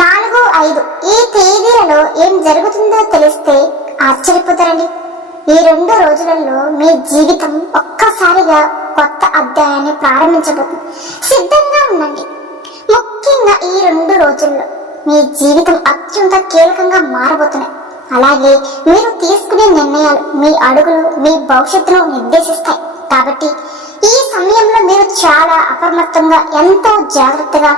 4, 5 ఈ తేదీలలో ఏం జరుగుతుందో తెలిస్తే ఆశ్చర్యపోతారండి. ఈ 2 రోజులలో మీ జీవితం ఒక్కసారిగా కొత్త అధ్యాయాన్ని ప్రారంభించబోతుంది. సిద్ధంగా ఉండండి. ముఖ్యంగా ఈ 2 రోజుల్లో మీ జీవితం అత్యంత కీలకంగా మారబోతున్నాయి. అలాగే మీరు తీసుకునే నిర్ణయాలు మీ అడుగులు మీ భవిష్యత్తును నిర్దేశిస్తాయి. కాబట్టి ఈ సమయంలో మీరు చాలా అప్రమత్తంగా ఎంతో జాగ్రత్తగా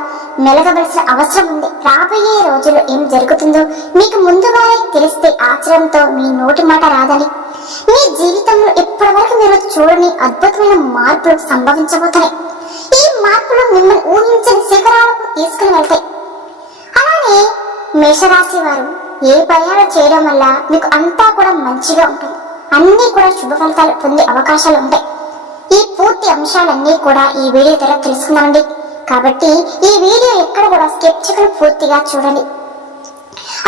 మెలగవలసిన అవసరం ఉంది. రాబోయే రోజుల్లో ఏం జరుగుతుందో మీకు ముందుగానే తెలిస్తే ఆశ్చర్యంతో మీ నోటి మాట రాదని. మీ జీవితంలో ఇప్పటివరకు మీరు చూడని అద్భుతమైన మార్పులు సంభవించబోతున్నాయి. ఈ మార్పులు మిమ్మల్ని ఊహించని శిఖరాలకు తీసుకుని వెళ్తాయి. అలానే మేషరాశి వారు ఏ ప్రయాణం చేయడం వల్ల మీకు అంతా కూడా మంచిగా ఉంటుంది. అన్నీ కూడా శుభ ఫలితాలు పొందే అవకాశాలు ఉంటాయి. ఈ పూర్తి అంశాలన్నీ కూడా ఈ వీడియో ద్వారా తెలుసుకుందామండి. కాబట్టి ఈ వీడియో ఎక్కడ కూడా స్కిప్ చేయకుండా పూర్తిగా చూడండి.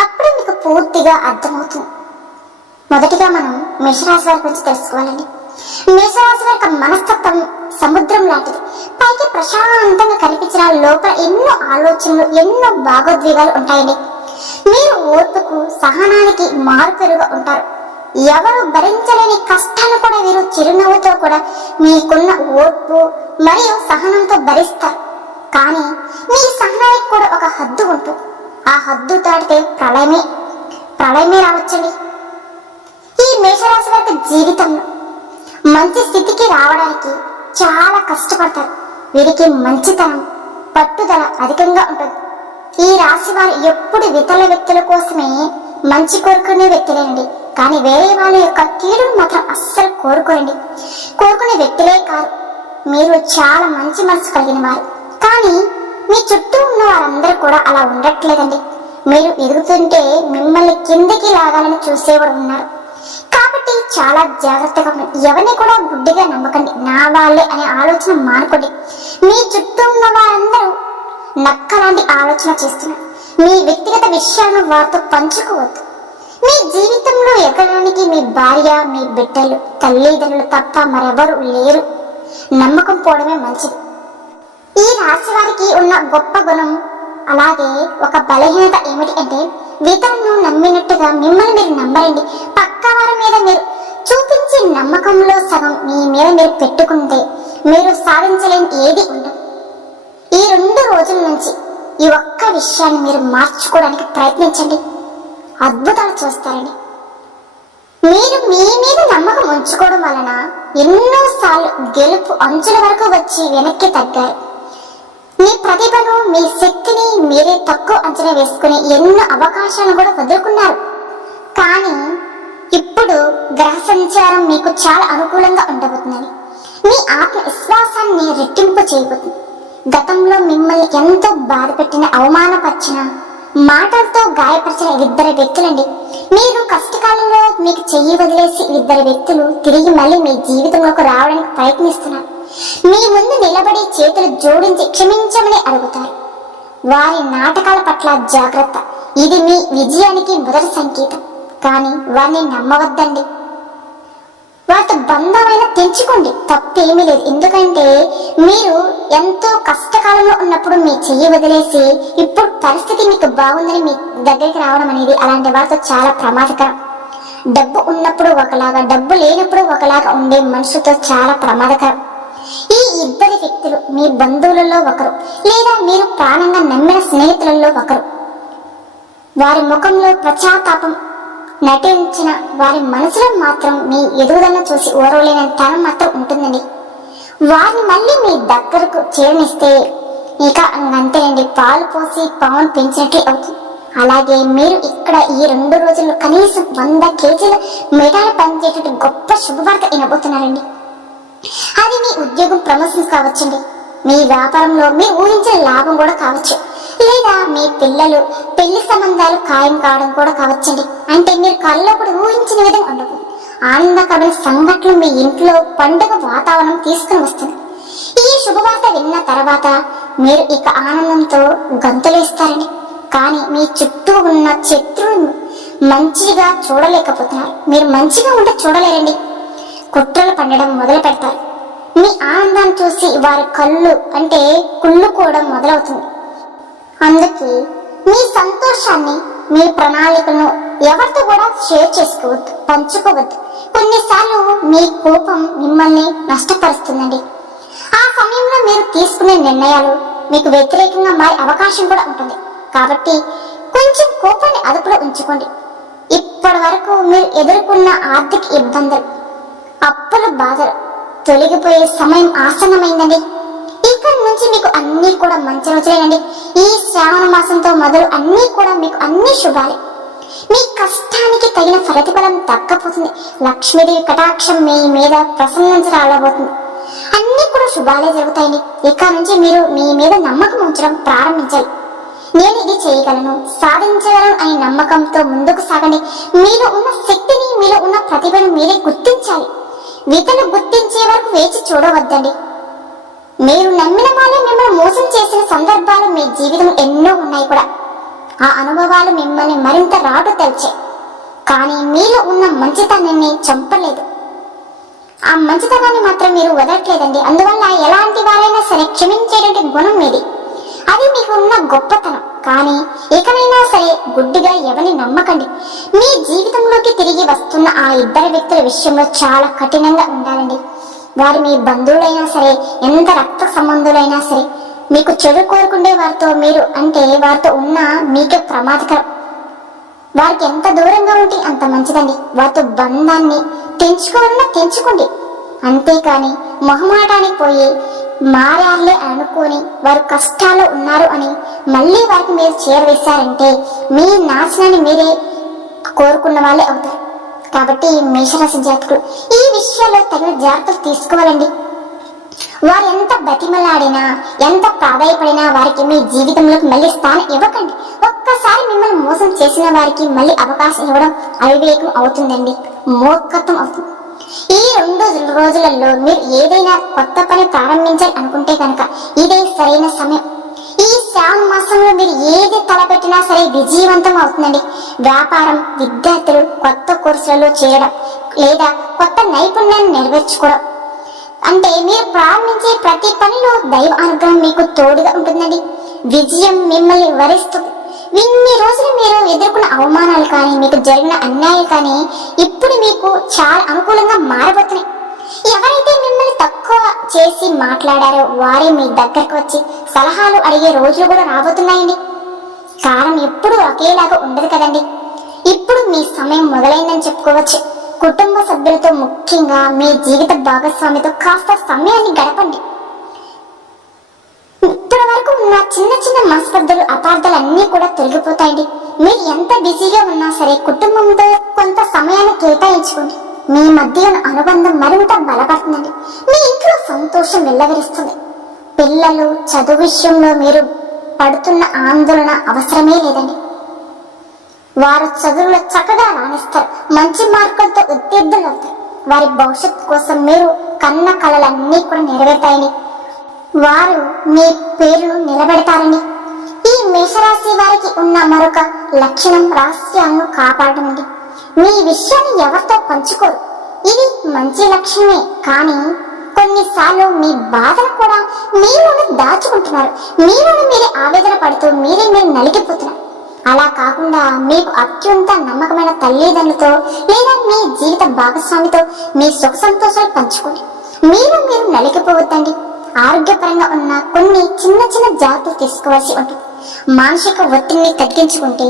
అప్పుడు మీకు పూర్తిగా అర్థమవుతుంది. మొదటిగా మనం మేషరాశి వారి గురించి తెలుసుకోవాలండి. మేషరాశి వారి మనస్తత్వం సముద్రం లాంటిది. పైకి ప్రశాంతంగా కనిపించిన లోపల ఎన్నో ఆలోచనలు ఎన్నో భావోద్వేగాలు ఉంటాయండి. మీరు ఓర్పుకు సహనానికి మారుపేరుగా ఉంటారు. ఎవరు భరించలేని కష్టాన్ని కూడా వీరు చిరునవ్వుతో కూడా మీకున్న ఓర్పు మరియు సహనంతో భరిస్తారు. కానీ మీ సహనానికి కూడా ఒక హద్దు ఉంటుంది. ఆ హద్దు దాటితే ప్రళయమే రావచ్చండి. ఈ మేషరాశి వారి జీవితంలో మంచి స్థితికి రావడానికి చాలా కష్టపడతారు. వీరికి మంచితనం పట్టుదల అధికంగా ఉంటుంది. ఈ రాశి వారు ఎప్పుడు ఇతర వ్యక్తుల కోసమే మంచి కోరుకునే వ్యక్తులేనండి. కానీ వేరే వాళ్ళ యొక్క కీడును మాత్రం అస్సలు కోరుకునే వ్యక్తులే కాదు. మీరు చాలా మంచి మనసు కలిగిన వారు. కానీ మీ చుట్టూ ఉన్న వారందరూ కూడా అలా ఉండట్లేదండి. మీరు ఎదుగుతుంటే మిమ్మల్ని కిందికి లాగాలని చూసేవారు ఉన్నారు. కాబట్టి చాలా జాగ్రత్తగా ఉండండి. ఎవరిని కూడా గుడ్డిగా నమ్మకండి. నా వాళ్ళే అనే ఆలోచన మానుకోండి. మీ చుట్టూ ఉన్న వారందరూ నక్కలాంటి ఆలోచన చేస్తున్నారు. మీ వ్యక్తిగత విషయాలను వారితో పంచుకోవద్దు. మీ జీవితంలో ఎగరడానికి మీ భార్య మీ బిడ్డలు తల్లిదండ్రులు తప్ప మరెవరు లేరు. నమ్మకం పోవడమే మంచిది. ఈ రాశి వారికి ఉన్న గొప్ప గుణం అలాగే ఒక బలహీనత ఏమిటి అంటే ఇతరులను నమ్మినట్టుగా మిమ్మల్ని మీరు నమ్మరండి. పక్క వారి మీద మీరు చూపించే నమ్మకంలో సగం మీ మీద మీరు పెట్టుకుంటే మీరు సాధించలేని ఏది ఉండదు. ఈ 2 రోజుల నుంచి ఈ ఒక్క విషయాన్ని మీరు మార్చుకోవడానికి ప్రయత్నించండి. అద్భుతాలు చూస్తారండి. మీరు మీ మీద నమ్మకం ఉంచుకోవడం వలన ఎన్నోసార్లు గెలుపు అంచుల వరకు వచ్చి వెనక్కి తగ్గారు. మీ ప్రతిభను మీ శక్తిని మీరే తక్కువ అంచనా వేసుకుని ఎన్నో అవకాశాలను కూడా వదులుకున్నారు. కానీ ఇప్పుడు గ్రహ సంచారం మీకు చాలా అనుకూలంగా ఉండబోతుందని మీ ఆత్మవిశ్వాసాన్ని రెట్టింపు చేయబోతుంది. గతంలో మిమ్మల్ని ఎంతో బాధ పెట్టిన అవమానపరిచిన మాటలతో గాయపరిచిన 2 వ్యక్తులండి. మీరు కష్టకాలంలో మీకు చెయ్యి వదిలేసి 2 వ్యక్తులు తిరిగి మళ్ళీ మీ జీవితంలోకి రావడానికి ప్రయత్నిస్తున్నారు. మీ ముందు నిలబడి చేతులు జోడించి క్షమించమని అడుగుతారు. వారి నాటకాల పట్ల జాగ్రత్త. ఇది మీ విజయానికి మొదటి సంకేతం. కానీ వారిని నమ్మవద్దండి. వారితో బంధమైన తెంచుకోండి. తప్పేమీ లేదు. ఎందుకంటే మీరు ఎంతో కష్టకాలంలో ఉన్నప్పుడు మీ చెయ్యి వదిలేసి ఇప్పుడు పరిస్థితి మీకు బాగుందని మీ దగ్గరికి రావడం అనేది అలాంటి వారితో చాలా ప్రమాదకరం. డబ్బు ఉన్నప్పుడు ఒకలాగా డబ్బు లేనప్పుడు ఒకలాగా ఉండే మనుషులతో చాలా ప్రమాదకరం. ఈ 2 వ్యక్తులు మీ బంధువులలో ఒకరు లేదా మీరు ప్రాణంగా నమ్మిన స్నేహితులలో ఒకరు. వారి ముఖంలో పశ్చాత్తాపం నటించిన వారి మనసులో మాత్రం మీ ఎదుగుదలను చూసి ఓరవలేని తనం మాత్రం ఉంటుందండి. వారిని మళ్ళీ మీ దగ్గరకు చేరనిస్తే ఇక అంతేనండి, పాలు పోసి పావును పెంచినట్లే అవుతుంది. అలాగే మీరు ఇక్కడ ఈ 2 రోజుల్లో కనీసం 100 కేజీల మెటాలు పనిచేసేటట్టు గొప్ప శుభవార్త వినబోతున్నారండి. అది మీ ఉద్యోగం ప్రమోషన్స్ కావచ్చండి. మీ వ్యాపారంలో మీరు ఊహించిన లాభం కూడా కావచ్చు. లేదా మీ పిల్లలు పెళ్లి సంబంధాలు ఖాయం కావడం కూడా కావచ్చండి. అంటే మీరు కళ్ళలో కూడా ఊహించిన విధంగా ఉండదు. ఆనందకరమైన సంఘటనలు మీ ఇంట్లో పండుగ వాతావరణం తీసుకుని వస్తుంది. ఈ శుభవార్త విన్న తర్వాత మీరు ఇక ఆనందంతో గంతులేస్తారండి. కానీ మీ చుట్టూ ఉన్న శత్రువులు మంచిగా చూడలేకపోతున్నారు. మీరు మంచిగా ఉంటే చూడలేరండి. కుట్రలు పండడం మొదలు పెడతారు. మీ ఆనందాన్ని చూసి వారి కళ్ళు అంటే కుళ్ళుకోవడం మొదలవుతుంది. అందుకే మీ సంతోషాన్ని, మీ ప్రణాళికలను ఎవరితో కూడా షేర్ చేసుకోవద్దు, పంచుకోవద్దు. కొన్నిసార్లు మీ కోపం మిమ్మల్ని నష్టపరుస్తుందండి. ఆ సమయంలో మీరు తీసుకునే నిర్ణయాలు మీకు వ్యతిరేకంగా మారే అవకాశం కూడా ఉంటుంది. కాబట్టి కొంచెం కోపాన్ని అదుపులో ఉంచుకోండి. ఇప్పటి వరకు మీరు ఎదుర్కొన్న ఆర్థిక ఇబ్బందులు, అప్పుల బాధలు తొలగిపోయే సమయం ఆసన్నమైందండి. ఇక్కడి నుంచి మీకు అన్నీ కూడా మంచి రోజులేనండి. ఈ శ్రావణ మాసంతో మొదలు అన్నీ కూడా మీకు అన్ని శుభాలే. మీ కష్టానికి తగిన ప్రతిఫలం దక్కపోతుంది. లక్ష్మీదేవి కటాక్షం మీ మీద ప్రసన్నించరాలబోతుంది. అన్ని కూడా శుభాలే జరుగుతాయండి. ఇక నుంచి మీరు మీ మీద నమ్మకం ఉంచడం ప్రారంభించాలి. నేను ఇది చేయగలను, సాధించగలను అనే నమ్మకంతో ముందుకు సాగండి. మీలో ఉన్న శక్తిని, మీలో ఉన్న ప్రతిభను మీరే గుర్తించాలి. ఇతరులు గుర్తించే వరకు వేచి చూడవద్దండి. మీరు నమ్మిన వాళ్ళే మిమ్మల్ని మోసం చేసిన సందర్భాలు మీ జీవితంలో ఎన్నో ఉన్నాయి కూడా. ఆ అనుభవాలు మిమ్మల్ని మరింత రాటు తెల్చాయి. కానీ మీలో ఉన్న మంచితనాన్ని చంపలేదు. ఆ మంచితనాన్ని మాత్రం మీరు వదలట్లేదండి. అందువల్ల ఎలాంటి వారైనా సరే క్షమించేటువంటి గుణం మీది. అది మీకు ఉన్న గొప్పతనం. కానీ ఇకనైనా సరే గుడ్డిగా ఎవరిని నమ్మకండి. మీ జీవితంలోకి తిరిగి వస్తున్న ఆ ఇద్దరు వ్యక్తుల విషయంలో చాలా కఠినంగా ఉండాలండి. వారు మీ బంధువులైనా సరే, ఎంత రక్త సంబంధులైనా సరే, మీకు చెడు కోరుకుండే వారితో మీరు అంటే వారితో ఉన్న మీకే ప్రమాదకరం. వారికి ఎంత దూరంగా ఉంటే అంత మంచిదండి. వారితో బంధాన్ని తెంచుకోవాలన్నా తెంచుకోండి. అంతేకాని మొహమాటానికి పోయి మారాలే అనుకొని వారు కష్టాల్లో ఉన్నారు అని మళ్ళీ వారికి మీరు చేరవేశారంటే మీ నాశనాన్ని మీరే కోరుకున్న వాళ్ళే అవుతారు. కాబట్టి మేషరాశి జాతకులు ఈ విషయాల్లో తగిన జాగ్రత్తలు తీసుకోవాలండి. వారు ఎంత బతిమలాడినా, ఎంత ప్రాధాయపడినా వారికి మీ జీవితంలోకి మళ్ళీ స్థానం ఇవ్వకండి. ఒక్కసారి మిమ్మల్ని మోసం చేసిన వారికి మళ్ళీ అవకాశం ఇవ్వడం అవివేకం అవుతుందండి, మూర్ఖత్వం అవుతుంది. ఈ 2 రోజులలో మీరు ఏదైనా కొత్త పని ప్రారంభించాలి అనుకుంటే కనుక ఇదే సరైన సమయం. ఈ శ్రావణ మాసంలో మీరు ఏది తలపెట్టినా సరే విజయవంతం అవుతుందండి. వ్యాపారం, విద్యార్థులు కొత్త కోర్సులలో చేరడం లేదా కొత్త నైపుణ్యాన్ని నెరవేర్చుకోవడం, అంటే మీరు ప్రారంభించే ప్రతి పనిలో దైవ అనుగ్రహం మీకు తోడుగా ఉంటుందండి. విజయం మిమ్మల్ని వరిస్తుంది. ఇన్ని రోజులు మీరు ఎదుర్కొన్న అవమానాలు కానీ, మీకు జరిగిన అన్యాయాలు కానీ ఇప్పుడు మీకు చాలా అనుకూలంగా మారబోతున్నాయి. ఎవరైతే మిమ్మల్ని తక్కువ చేసి మాట్లాడారో వారే మీ దగ్గరకు వచ్చి సలహాలు అడిగే రోజులు కూడా రాబోతున్నాయండి. కాలం ఎప్పుడు ఒకేలాగా ఉండదు కదండి. ఇప్పుడు మీ సమయం మొదలైందని చెప్పుకోవచ్చు. కుటుంబ సభ్యులతో, ముఖ్యంగా మీ జీవిత భాగస్వామితో కాస్త సమయాన్ని గడపండి. ఇప్పటి వరకు ఉన్న చిన్న చిన్న మనస్పర్ధలు, అపార్థాలు అన్నీ కూడా తొలగిపోతాయండి. మీరు ఎంత బిజీగా ఉన్నా సరే కుటుంబంతో కొంత సమయాన్ని కేటాయించుకోండి. మీ మధ్య అనుబంధం మరింత బలపడుతుందండి. మీ ఇంట్లో సంతోషం వెల్లవిరుస్తుంది. పిల్లలు చదువు విషయంలో మీరు పడుతున్న ఆందోళన అవసరమే లేదండి. వారు చదువులో చక్కగా రాణిస్తారు. మంచి మార్కులతో ఉత్తీర్ణులు అవుతారు. వారి భవిష్యత్తు కోసం మీరు కన్న కలలన్నీ కూడా నెరవేరుతాయని, వారు మీ పేరును నిలబెడతారని. ఈ మేషరాశి వారికి ఉన్న మరొక లక్షణం రహస్యాలను కాపాడడం అండి. మీ విషయాన్ని ఎవరితో పంచుకోరు. ఇది మంచి లక్షణమే. కానీ కొన్నిసార్లు మీ బాధను కూడా మీలోనే దాచుకుంటున్నారు. మీలోనే మీరే ఆవేదన పడుతూ మీరు నలిగిపోతున్నారు. అలా కాకుండా మీకు అత్యంత నమ్మకమైన తల్లిదండ్రులతో లేదా మీ జీవిత భాగస్వామితో మీ సుఖ సంతోషాలు పంచుకోండి. మీరు నలిగిపోవద్దండి. ఆరోగ్యపరంగా ఉన్న కొన్ని చిన్న చిన్న జాగ్రత్తలు తీసుకోవాల్సి ఉంటుంది. మానసిక ఒత్తిడిని తగ్గించుకుంటే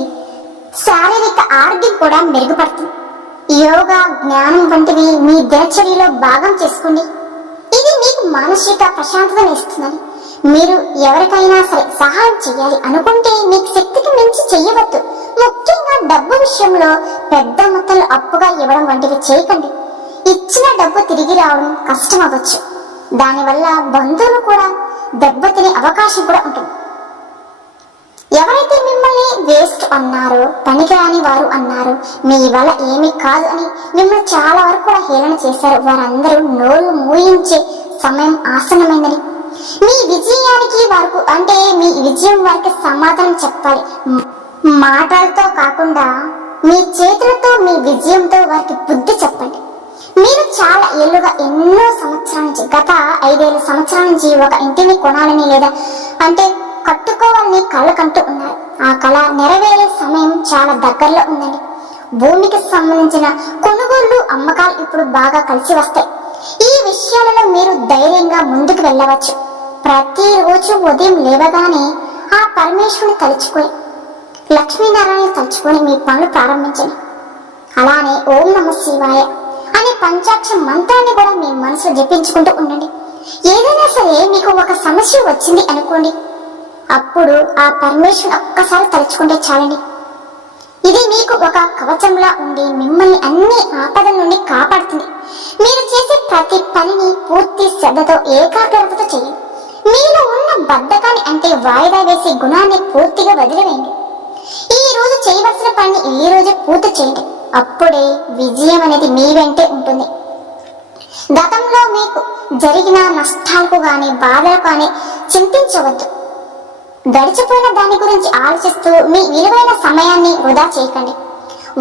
శారీరక ఆరోగ్యం కూడా మెరుగుపడుతుంది. యోగా, జ్ఞానం వంటివి మీ దినచర్యలో భాగం చేసుకోండి. ఇది మీకు మానసిక ప్రశాంతతను ఇస్తుందని. మీరు ఎవరికైనా సరే సహాయం చేయాలి అనుకుంటే మీకు శక్తికి మించి చెయ్యవద్దు. ముఖ్యంగా డబ్బు విషయంలో పెద్ద మొత్తంలో అప్పుగా ఇవ్వడం వంటివి చేయకండి. ఇచ్చిన డబ్బు తిరిగి రావడం కష్టం అవ్వచ్చు. దానివల్ల బంధువులు కూడా దెబ్బతినే అవకాశం కూడా ఉంటుంది. ఎవరైతే మిమ్మల్ని వేస్ట్ అన్నారో, పనికిరాని వారు అన్నారు, మీ వల్ల ఏమీ కాదు అని మిమ్మల్ని చాలా వరకు కూడా హేళన చేశారు, వారందరూ నోళ్లు మూయించే సమయం ఆసన్నమైందని. మీ విజయానికి వారికి అంటే మీ విజయం వారికి సమాధానం చెప్పాలి. మాటలతో కాకుండా మీ చేతులతో, మీ విజయంతో వారికి బుద్ధి చెప్పండి. మీరు చాలా ఏళ్ళుగా ఎన్నో సంవత్సరాల నుంచి, గత 5 సంవత్సరాల నుంచి ఒక ఇంటిని కొనాలని లేదా అంటే కట్టుకోవాలని కళ కంటూ ఉన్నారు. ఆ కళ నెరవేరే సమయం చాలా దగ్గరలో ఉందండి. భూమికి సంబంధించిన కొనుగోళ్లు అమ్మకాలు ఇప్పుడు బాగా కలిసి వస్తాయి. ఈ విషయాలలో మీరు ధైర్యంగా ముందుకు వెళ్ళవచ్చు. ప్రతిరోజు ఉదయం లేవగానే ఆ పరమేశ్వరుని తలుచుకొని, లక్ష్మీనారాయణ తలుచుకొని మీ పనులు ప్రారంభించండి. అలానే ఓం నమః శివాయ అనే పంచాక్షర మంత్రాన్ని కూడా మీ మనసులో జపించుకుంటూ ఉండండి. ఏదైనా సరే మీకు ఒక సమస్య వచ్చింది అనుకోండి, అప్పుడు ఆ పరమేశ్వరుని ఒక్కసారి తలుచుకుంటే చాలండి. ఇది మీకు ఒక కవచంలా ఉండి మిమ్మల్ని అన్ని ఆపదల నుండి కాపాడుతుంది. మీరు చేసే ప్రతి పనిని పూర్తి శ్రద్ధతో ఏకాగ్రతతో చేయండి. మీలో ఉన్న బద్ధకాన్ని అంటే వాయిదా వేసే గుణాన్ని పూర్తిగా వదిలివేయండి. ఈ రోజు చేయవలసిన పని ఈ రోజు పూర్తి చేయండి. అప్పుడే విజయం అనేది మీ వెంటే ఉంటుంది. గతంలో మీకు జరిగిన నష్టాలకు గాని బాధలకు కానీ చింతించవద్దు. గడిచిపోయిన దాని గురించి ఆలోచిస్తూ మీ విలువైన సమయాన్ని వృధా చేయకండి.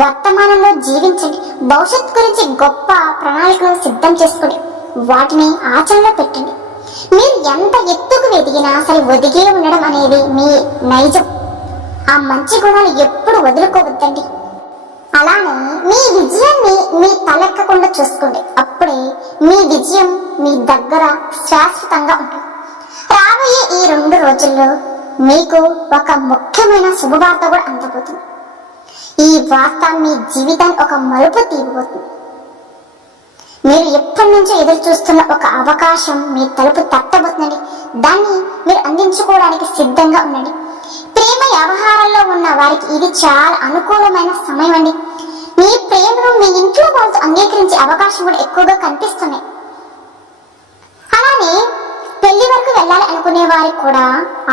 వర్తమానంలో జీవించండి. భవిష్యత్ గురించి గొప్ప ప్రణాళికను సిద్ధం చేసుకోండి. వాటిని ఆచరణలో పెట్టండి. మీరు ఎంత ఎత్తుకు ఎదిగినా సరే ఒదిగే ఉండడం అనేది మీ నైజం. ఆ మంచి గుణాలు ఎప్పుడు వదులుకోవద్దండి. అలానే మీ విజయాన్ని మీ తలెక్కకుండా చూసుకోండి. అప్పుడే మీ విజయం మీ దగ్గర శాశ్వతంగా ఉంటుంది. రాబోయే ఈ 2 రోజుల్లో మీకు ఒక ముఖ్యమైన శుభవార్త కూడా అందబోతుంది. ఈ వార్త మీ జీవితాన్ని ఒక మలుపు తీయబోతుంది. మీరు ఎప్పటి నుంచో ఎదురు చూస్తున్న ఒక అవకాశం మీ తలుపు తట్టబోతుందండి. దాన్ని మీరు అందించుకోవడానికి సిద్ధంగా ఉండండి. ప్రేమ వ్యవహారాల్లో ఉన్న వారికి ఇది చాలా అనుకూలమైన సమయం అండి. మీ ప్రేమను మీ ఇంట్లో వాళ్ళతో అంగీకరించే అవకాశం కూడా ఎక్కువగా కనిపిస్తున్నాయి. అలానే పెళ్లి వరకు వెళ్ళాలి అనుకునే వారికి కూడా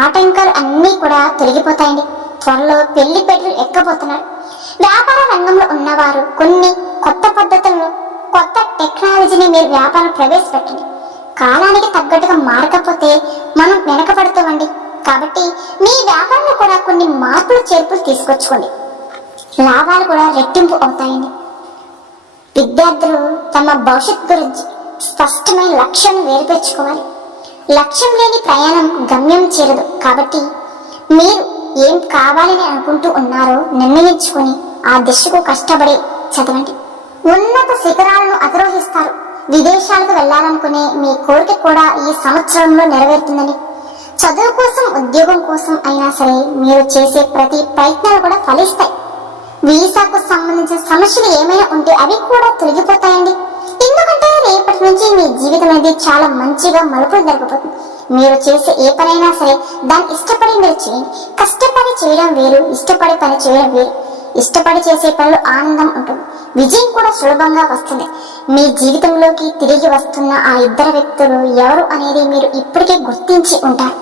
ఆటంకాలు అన్నీ కూడా తొలగిపోతాయండి. త్వరలో పెళ్లి పెట్టులు ఎక్కబోతున్నారు. వ్యాపార రంగంలో ఉన్నవారు కొన్ని కొత్త పద్ధతులను, కొత్త టెక్నాలజీని మీరు వ్యాపారం ప్రవేశపెట్టండి. కాలానికి తగ్గట్టుగా మారకపోతే మనం వెనకబడుతామండి. కాబట్టి మీ వ్యాపారంలో కూడా కొన్ని మార్పులు చేర్పులు తీసుకొచ్చుకోండి. లాభాలు కూడా రెట్టింపు అవుతాయండి. విద్యార్థులు తమ భవిష్యత్ గురించి స్పష్టమైన లక్ష్యాన్ని వేరుపెచ్చుకోవాలి. లక్ష్యం లేని ప్రయాణం గమ్యం చేరదు. కాబట్టి మీరు ఏం కావాలని అనుకుంటూ ఉన్నారో నిర్ణయించుకొని ఆ దిశకు కష్టపడి చదవండి. ఉన్నత శిఖరాలను అధిరోహిస్తారు. విదేశాలకు వెళ్ళాలనుకునే మీ కోరిక కూడా ఈ సంవత్సరంలో నెరవేరుతుందండి. చదువు కోసం, ఉద్యోగం కోసం అయినా సరే మీరు చేసే ప్రతి ప్రయత్నాలు కూడా ఫలిస్తాయి. వీసాకు సంబంధించిన సమస్యలు ఏమైనా ఉంటే అవి కూడా తొలగిపోతాయండి. ఎందుకంటే రేపటి నుంచి మీ జీవితం అనేది చాలా మంచిగా మలుపులు జరగబోతుంది. మీరు చేసే ఏ పనైనా సరే దాన్ని ఇష్టపడి మీరు చేయండి. కష్టపడి చేయడం వేరు, ఇష్టపడి పని చేయడం వేరు. ఇష్టపడి చేసే పనులు ఆనందం ఉంటుంది. విజయం కూడా సులభంగా వస్తుంది. మీ జీవితంలోకి తిరిగి వస్తున్న ఆ 2 వ్యక్తులు ఎవరు అనేది మీరు ఇప్పటికే గుర్తించి ఉంటారు.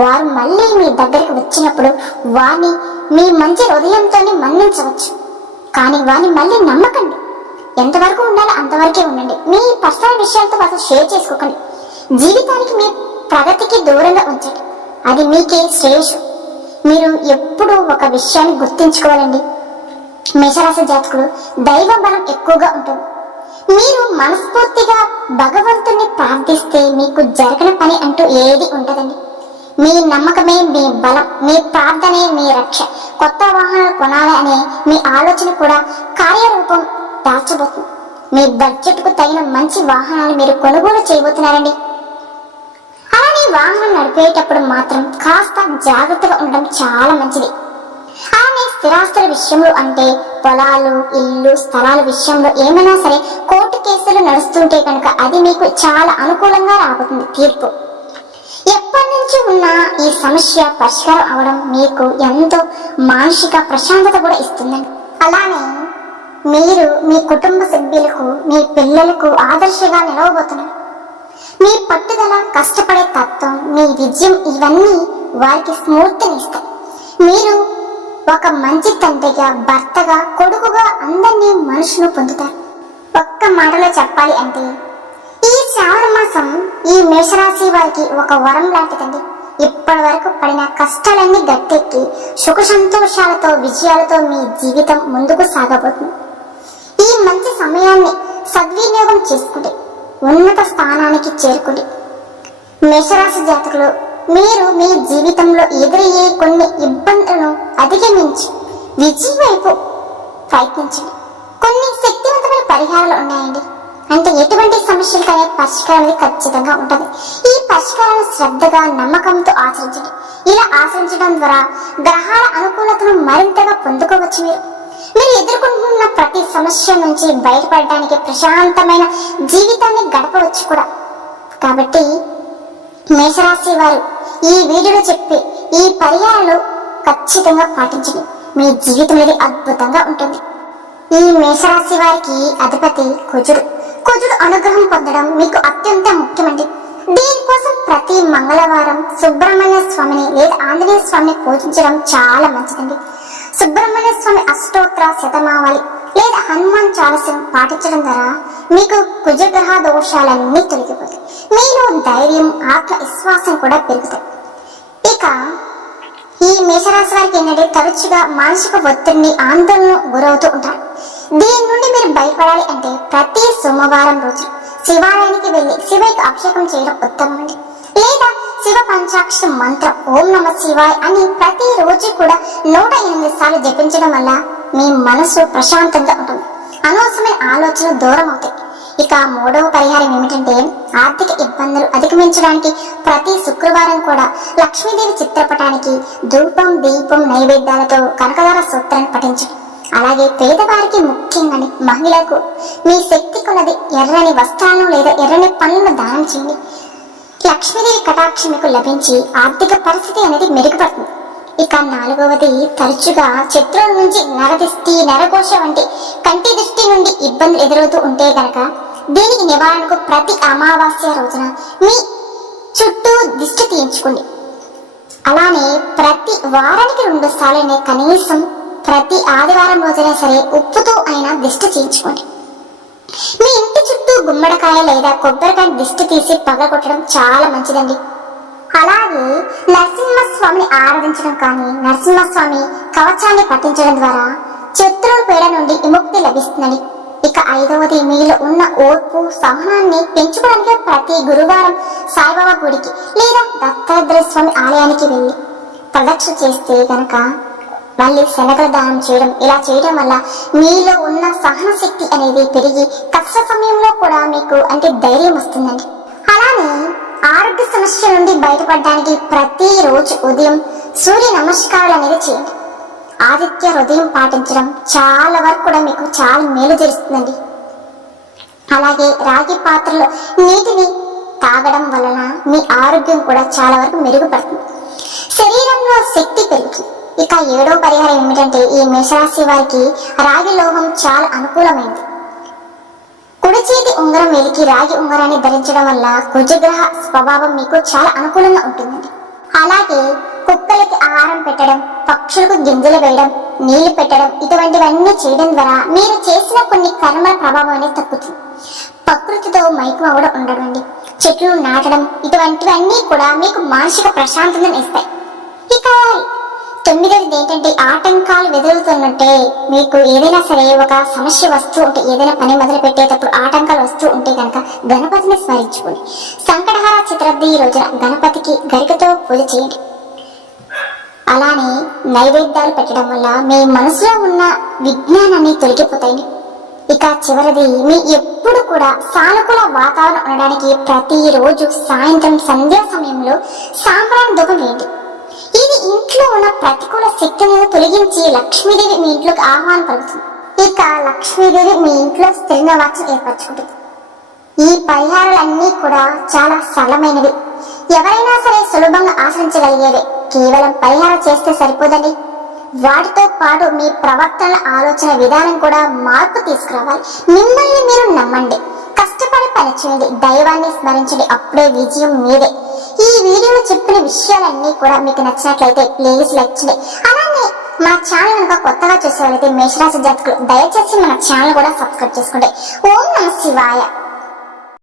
వారు మళ్ళీ మీ దగ్గరికి వచ్చినప్పుడు వారిని మీ మంచి హృదయంతో మన్నించవచ్చు. కానీ వారిని మళ్ళీ నమ్మకండి. ఎంతవరకు ఉండాలో అంతవరకే ఉండండి. మీ పర్సనల్ విషయాలతో వారితో షేర్ చేసుకోకండి. జీవితానికి మీ ప్రగతికి దూరంగా ఉంచండి. అది మీకే శ్రేయస్సు. మీరు ఎప్పుడూ ఒక విషయాన్ని గుర్తించుకోవాలండి. మేషరాశి జాతకులు దైవ బలం ఎక్కువగా ఉంటుంది. మీరు మనస్ఫూర్తిగా భగవంతుని ప్రార్థిస్తే మీకు జరగని పని అంటూ ఏది ఉంటదండి. మీ నమ్మకమే మీ బలం, మీ ప్రార్థనే మీ రక్ష. కొత్త వాహనాలు కొనాలి అనే మీ ఆలోచన కూడా కార్యరూపం దాల్చబోతుంది. మీ బడ్జెట్కు తగిన మంచి వాహనాలు మీరు కొనుగోలు చేయబోతున్నారండి. అలానే వాహనం నడిపేటప్పుడు మాత్రం కాస్త జాగ్రత్తగా ఉండడం చాలా మంచిది. అలానే స్థిరాస్తుల విషయంలో అంటే పొలాలు, ఇల్లు, స్థలాల విషయంలో ఏమైనా సరే కోర్టు కేసులు నడుస్తుంటే కనుక అది మీకు చాలా అనుకూలంగా రాబోతుంది తీర్పు. ఎప్పటి నుంచి ఉన్న ఈ సమస్య పరిష్కారం అవడం మీకు ఎంతో మానసిక ప్రశాంతత కూడా ఇస్తుందండి. అలానే మీరు మీ కుటుంబ సభ్యులకు, మీ పిల్లలకు ఆదర్శంగా నిలవబోతున్నారు. మీ పట్టుదల, కష్టపడే తత్వం, మీ విజయం ఇవన్నీ వారికి స్ఫూర్తినిస్తాయి. మీరు ఒక మంచి తండ్రిగా, భర్తగా, కొడుకుగా అందరినీ మనుషులు పొందుతారు. ఒక్క మాటలో చెప్పాలి అంటే ఈ శ్రావణ మాసం ఈ మేషరాశి వారికి ఒక వరం లాంటిదండి. ఇప్పటి వరకు పడిన కష్టాలన్నీ గట్టెక్కి సుఖ సంతోషాలతో, విజయాలతో మీ జీవితం ముందుకు సాగబోతుంది. ఈ మంచి సమయాన్ని సద్వినియోగం చేసుకుంటే ఉన్నత స్థానానికి చేరుకుంటే. మేషరాశి జాతకులు మీరు మీ జీవితంలో ఎదురయ్యే కొన్ని ఇబ్బందులను అధిగమించి విజయం వైపు ప్రయత్నించండి. కొన్ని శక్తివంతమైన పరిహారాలు ఉన్నాయండి. అంటే ఎటువంటి సమస్యలకనే పరిష్కారం అనేది ఖచ్చితంగా ఉంటుంది. ఈ పరిష్కారాన్ని శ్రద్ధగా నమ్మకంతో ఆచరించండి. ఇలా ఆచరించడం ద్వారా గ్రహాల అనుకూలతను మరింతగా పొందుకోవచ్చు. మీరు ఎదుర్కొంటున్న ప్రతి సమస్య నుంచి బయటపడడానికి ప్రశాంతమైన జీవితాన్ని గడపవచ్చు కూడా. కాబట్టి మేషరాశి వారు ఈ వీడియోలో చెప్పే ఈ పరిహారాలు ఖచ్చితంగా పాటించండి. మీ జీవితం అనేది అద్భుతంగా ఉంటుంది. ఈ మేషరాశి వారికి అధిపతి కుజుడు. కుజుడు అనుగ్రహం పొందడం మీకు అత్యంత ముఖ్యమండి. దీనికోసం ప్రతి మంగళవారం సుబ్రహ్మణ్య స్వామిని లేదా ఆంజనేయ స్వామిని పూజించడం చాలా మంచిదండి. సుబ్రహ్మణ్య స్వామి అష్టోత్తర శతమావళి లేదా హనుమాన్ చాలీసాను పాటించడం ద్వారా మీకు కుజగ్రహ దోషాలన్నీ తొలగిపోతాయి. మీలో ధైర్యం, ఆత్మవిశ్వాసం కూడా పెరుగుతాయి. ఇక ఈ మేషరాశి వారికి ఏంటంటే తరచుగా మానసిక ఒత్తిడిని, ఆందోళన గురవుతూ ఉంటారు. దీని నుండి మీరు బయటపడాలి అంటే ప్రతి సోమవారం రోజు శివాలయానికి వెళ్ళి శివయ్యకు అభిషేకం చేయడం ఉత్తమం అండి. లేదా శివ పంచాక్షర మంత్రం ఓం నమ శివాయ్ అని ప్రతి రోజు కూడా 108 సార్లు జపించడం వల్ల మీ మనసు ప్రశాంతంగా ఉంటుంది. అనవసరమైన ఆలోచన దూరం అవుతాయి. ఇక మూడవ పరిహారం ఏమిటంటే ఆర్థిక ఇబ్బందులు అధిగమించడానికి ప్రతి శుక్రవారం కూడా లక్ష్మీదేవి చిత్రపటానికి ధూపం, దీపం, నైవేద్యాలతో కనకదార సూత్రాన్ని పఠించండి. అలాగే పేదవారికి, ముఖ్యంగా మహిళలకు మీ శక్తి కొలది ఎర్రని వస్త్రాలను లేదా ఎర్రని పనులను దానం చేయండి. లక్ష్మీదేవి కటాక్షం మీకు లభించి ఆర్థిక పరిస్థితి అనేది మెరుగుపడుతుంది. ఇక నాలుగవది తరచుగా శత్రువుల నుంచి నరదిష్టి, నరకోశ వంటి కంటి దృష్టి నుండి ఇబ్బందులు ఎదురవుతూ ఉంటే గనక దీనికి నివారణకు ప్రతి అమావాస్య రోజున మీ చుట్టూ దిష్టి తీయించుకోండి. అలానే ప్రతి వారానికి 2 సార్లు కనీసం ప్రతి ఆదివారం రోజైనా సరే ఉప్పుతో అయినా దిష్టి చేయించుకోండి. మీ ఇంటి చుట్టూ గుమ్మడికాయ లేదా కొబ్బరికాయ దిష్టి తీసి పగలగొట్టడం చాలా మంచిదండి. అలాగే నరసింహస్వామిని ఆరాధించడం కానీ నరసింహస్వామి కవచాన్ని పఠించడం ద్వారా శత్రువుల పీడ నుండి విముక్తి లభిస్తుందని. ఇక ఐదవది మీలో ఉన్న ఓర్పు, సహనాన్ని పెంచుకోవడానికి ప్రతి గురువారం సాయిబాబా గుడికి లేదా దత్తాత్రేయ స్వామి ఆలయానికి వెళ్ళి ప్రదక్షిణ చేస్తే గనక మళ్ళీ శనగల దానం చేయడం, ఇలా చేయడం వల్ల మీలో ఉన్న సహన శక్తి అనేది పెరిగి కష్ట సమయంలో కూడా మీకు అంటే ధైర్యం వస్తుందండి. అలానే ఆరోగ్య సమస్య నుండి బయటపడడానికి ప్రతిరోజు ఉదయం సూర్య నమస్కారాలు అనేది చేయండి. ఆదిత్య హృదయం పాటించడం చాలా వరకు కూడా మీకు చాలా మేలు చేస్తుందండి. అలాగే రాగి పాత్రలో నీటిని తాగడం వలన మీ ఆరోగ్యం కూడా చాలా వరకు మెరుగుపడుతుంది, శరీరంలో శక్తి పెరుగుతుంది. ఇక ఏడవ పరిహారం ఏమిటంటే ఈ మేషరాశి వారికి రాగి లోహం చాలా అనుకూలమైనది. కుడి చేతి ఉంగరం వేలికి రాగి ఉంగరాన్ని ధరించడం వల్ల కుజగ్రహ స్వభావం మీకు చాలా అనుకూలంగా ఉంటుందండి. అలాగే కుక్కలకి ఆహారం పెట్టడం, పక్షులకు గింజలు వేయడం, నీళ్లు పెట్టడం ఇటువంటివన్నీ చేయడం ద్వారా మీరు చేసిన కొన్ని కర్మల ప్రభావం అనేది తగ్గుతుంది. ప్రకృతితో మైకం అవ్వడం ఉండడం, చెట్లు నాటడం ఇటువంటివన్నీ కూడా మీకు మానసిక ప్రశాంతతను ఇస్తాయి. ఇక 9వది ఏంటంటే ఆటంకాలు ఎదురవుతున్నట్టే మీకు ఏదైనా సరే ఒక సమస్య వస్తూ ఉంటే, ఏదైనా పని మొదలు పెట్టేటప్పుడు ఆటంకాలు వస్తూ ఉంటే కనుక గణపతిని స్మరించుకోండి. సంకటహార చతుర్థి రోజున గణపతికి గరికతో పూజ చేయండి. అలానే నైవేద్యాలు పెట్టడం వల్ల మీ మనసులో ఉన్న విజ్ఞానాన్ని తొలగిపోతాయి. ఇక చివరిది మీ ఎప్పుడు కూడా సానుకూల వాతావరణం ఉండడానికి ప్రతిరోజు సాయంత్రం సంధ్యా సమయంలో సాంబ్రాణి ధూపం వేయండి. ఇది ఇంట్లో ఉన్న ప్రతికూల శక్తిని తొలగించి లక్ష్మీదేవి మీ ఇంట్లోకి ఆహ్వానం పలుకుతుంది. ఇక లక్ష్మీదేవి మీ ఇంట్లో స్థిర నివాసం ఏర్పరచుకుంటుంది. ఈ పరిహారాలన్నీ కూడా చాలా సరళమైనవి, ఎవరైనా సరే సులభంగా ఆచరించగలిగేవి. కేవలం పరిహారం చేస్తే సరిపోదండి, వాటితో పాటు మీ ప్రవర్తన, ఆలోచన విధానం కూడా మార్పు తీసుకురావాలి. మిమ్మల్ని మీరు నమ్మండి, కష్టపడి పనిచేయండి, దైవాన్ని స్మరించండి, అప్పుడే విజయం మీదే. ఈ వీడియోలో చెప్పిన విషయాలన్నీ కూడా మీకు నచ్చినట్లయితే ప్లీజ్ లైక్ చేయండి. అలానే మన ఛానల్ కనుక కొత్తగా చూసేవాళ్ళైతే మేషరాశి జాతకులు దయచేసి మన ఛానల్ కూడా సబ్స్క్రైబ్ చేసుకోండి. ఓం నమః శివాయ.